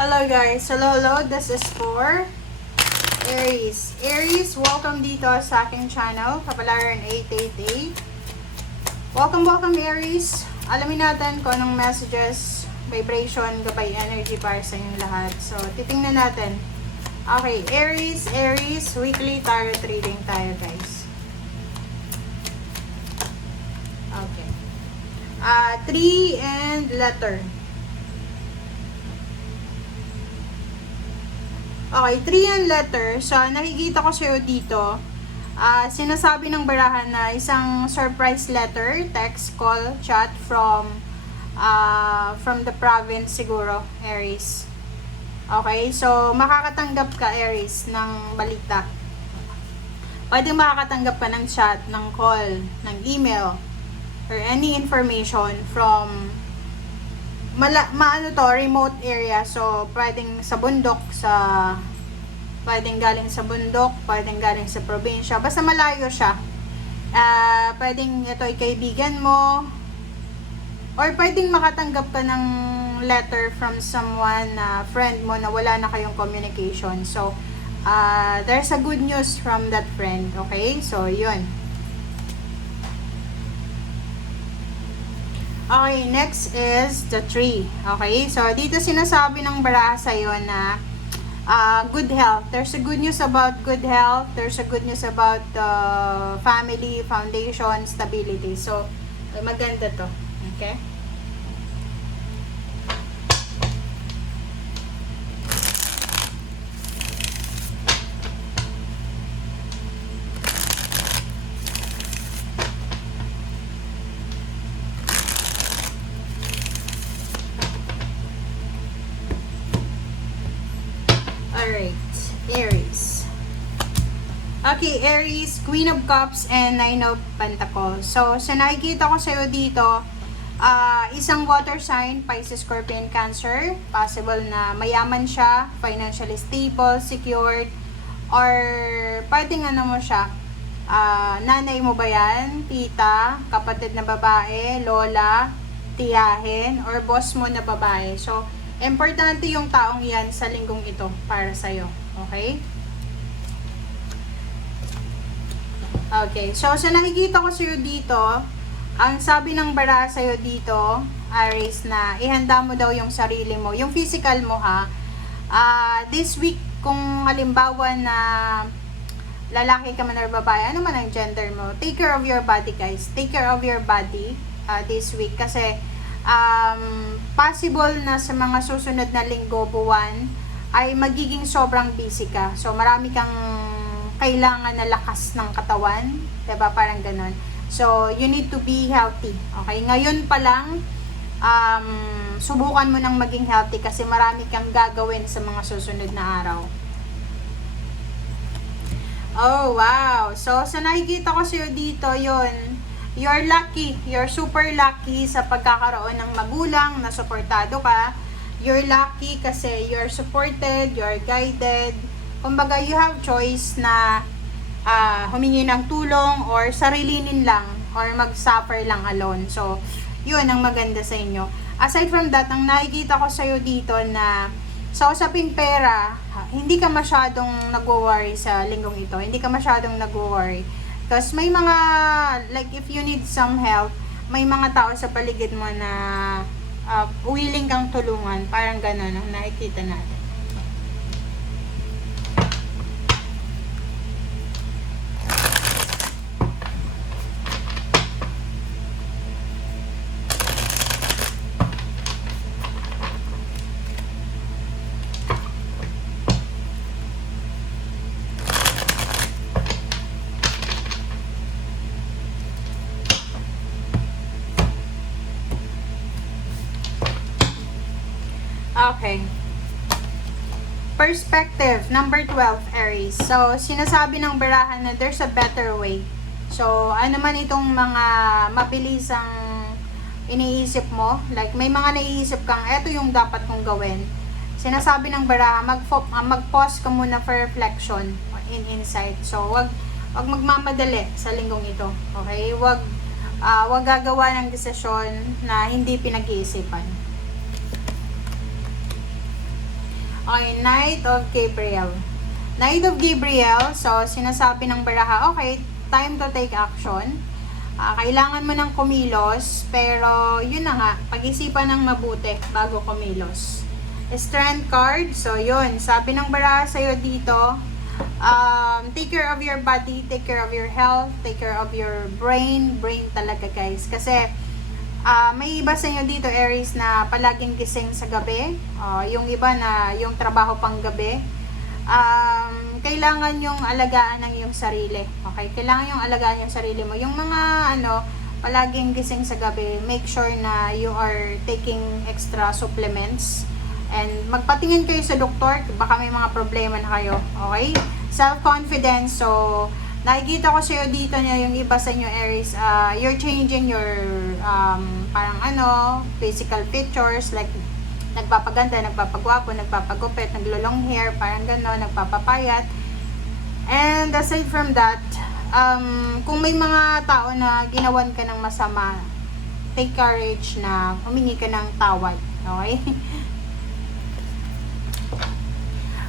Hello guys, hello, this is for Aries. Aries, welcome dito sa aking channel, Kapalaran 888. Welcome Aries. Alamin natin kung anong messages, vibration, gabay, energy para sa inyong lahat. So, titingnan natin. Okay, Aries, weekly tarot reading tayo guys. Okay. 3 and letter. Okay, 3 and letter. So, nakikita ko sa'yo dito, sinasabi ng barahan na isang surprise letter, text, call, chat from the province siguro, Aries. Okay, so makakatanggap ka, Aries, ng balita. Pwede makakatanggap ka ng chat, ng call, ng email, or any information from remote area. So, pwedeng sa bundok, pwedeng galing sa bundok, pwedeng galing sa probinsya. Basta malayo siya. Pwedeng ito ay kaibigan mo, or pwedeng makatanggap ka ng letter from someone, friend mo na wala na kayong communication. So, there's a good news from that friend. Okay? So, yun. Okay, next is the tree. Okay, so dito sinasabi ng baraha sa'yo na good health. There's a good news about good health. There's a good news about family, foundation, stability. So, maganda to. Okay? Alright, Aries. Okay, Aries, Queen of Cups and Nine of Pentacles. So, sa nakikita ko sa'yo dito, isang water sign, Pisces, Scorpion, Cancer. Possible na mayaman siya, financially stable, secured, or pwedeng ano mo siya, nanay mo ba yan, tita, kapatid na babae, lola, tiyahin, or boss mo na babae. So, importante yung taong yan sa linggong ito para sa'yo. Okay? Okay. So, sa nakikita ko sa'yo dito, ang sabi ng bara sa'yo dito, Aries, na ihanda mo daw yung sarili mo. Yung physical mo ha. This week, kung halimbawa na lalaki ka man or babae, ano man ang gender mo, take care of your body guys. Take care of your body this week. Kasi, possible na sa mga susunod na linggo, buwan, ay magiging sobrang busy ka. So, marami kang kailangan na lakas ng katawan. Diba? Parang ganun. So, you need to be healthy. Okay? Ngayon pa lang, subukan mo nang maging healthy kasi marami kang gagawin sa mga susunod na araw. Oh, wow! So, sa nakikita ko sa'yo dito, yun, you're lucky. You're super lucky sa pagkakaroon ng magulang na suportado ka. You're lucky kasi you're supported, you're guided. Kumbaga, you have choice na humingi ng tulong or sarilinin lang or mag-suffer lang alone. So, yun ang maganda sa inyo. Aside from that, ang nakikita ko sa'yo dito na sa usaping pera, hindi ka masyadong nag-worry sa linggong ito. Hindi ka masyadong nag-worry. Because may mga, like if you need some help, may mga tao sa paligid mo na willing kang tulungan. Parang gano'n ang nakikita natin. Okay. Perspective, number 12, Aries. So, sinasabi ng barahan na there's a better way. So, ano man itong mga mabilisang iniisip mo, like may mga naiisip kang, eto yung dapat kong gawin. Sinasabi ng barahan, mag-pause ka muna for reflection in insight. So, wag magmamadali sa linggong ito. Okay? Wag gagawa ng desisyon na hindi pinag-iisipan. Okay, Knight of Gabriel. Knight of Gabriel, so sinasabi ng baraha, okay, time to take action. Kailangan mo ng kumilos, pero yun na nga, pag-isipan ng mabuti bago kumilos. Strength card, so yun, sabi ng baraha sa'yo dito, take care of your body, take care of your health, take care of your brain talaga guys, kasi may iba sa inyo dito Aries na palaging gising sa gabi, yung iba na yung trabaho pang gabi. Kailangan yung alagaan ng iyong sarili, okay? Kailangan yung alagaan yung sarili mo, yung mga palaging gising sa gabi, make sure na you are taking extra supplements and magpatingin kayo sa doktor, baka may mga problema na kayo, okay? Self-confidence, so nakikita ko sa'yo dito niya yung iba sa inyo Aries, you're changing your parang physical features, like nagpapaganda, nagpapagwapo, nagpapagupit, naglolong hair, parang gano'n, nagpapapayat. And aside from that, kung may mga tao na ginawan ka ng masama, take courage na humingi ka ng tawad, okay?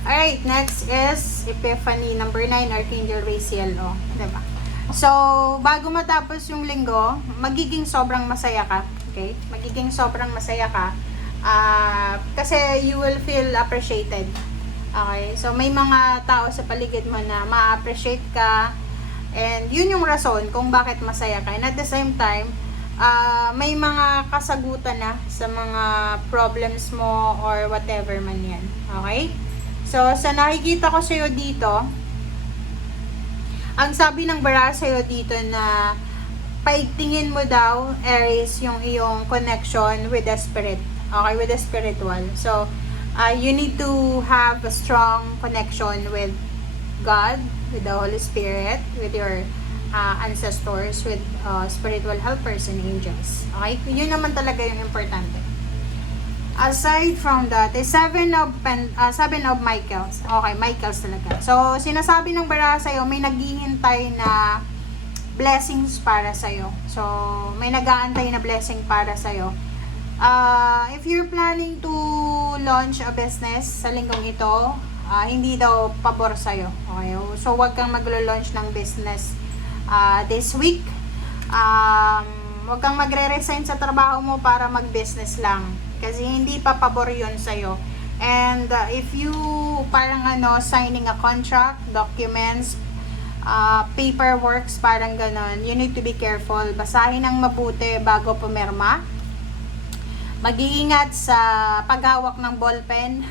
Alright, next is Epiphany number 9, Archangel Raziel, diba? So, bago matapos yung linggo, magiging sobrang masaya ka, okay? Magiging sobrang masaya ka, kasi you will feel appreciated, okay? So, may mga tao sa paligid mo na ma-appreciate ka, and yun yung rason kung bakit masaya ka. And at the same time, may mga kasagutan na sa mga problems mo or whatever man yan, okay? So, sa nakikita ko sa'yo dito, ang sabi ng bara sa'yo dito na paigtingin mo daw, Aries, yung iyong connection with the spirit. Okay, with the spiritual. So, you need to have a strong connection with God, with the Holy Spirit, with your ancestors, with spiritual helpers and angels. Okay, yun naman talaga yung importante. Aside from that, is seven of Michaels. Okay, Michaels talaga. So, sinasabi ng baraha sa'yo, may naghihintay na blessings para sa'yo. So, may nag-aantay na blessing para sa'yo. If you're planning to launch a business sa linggong ito, hindi daw pabor sa'yo. Okay? So, huwag kang maglo-launch ng business this week. Huwag kang magre-resign sa trabaho mo para mag-business lang. Kasi hindi pa pabor yun sa'yo. And if you parang signing a contract, documents, paperworks, parang ganon, you need to be careful. Basahin ng mabuti bago pumirma. Mag-iingat sa paghawak ng ballpen.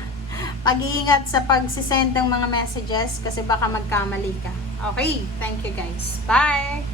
Mag-iingat sa pagsisend ng mga messages kasi baka magkamali ka. Okay, thank you guys. Bye!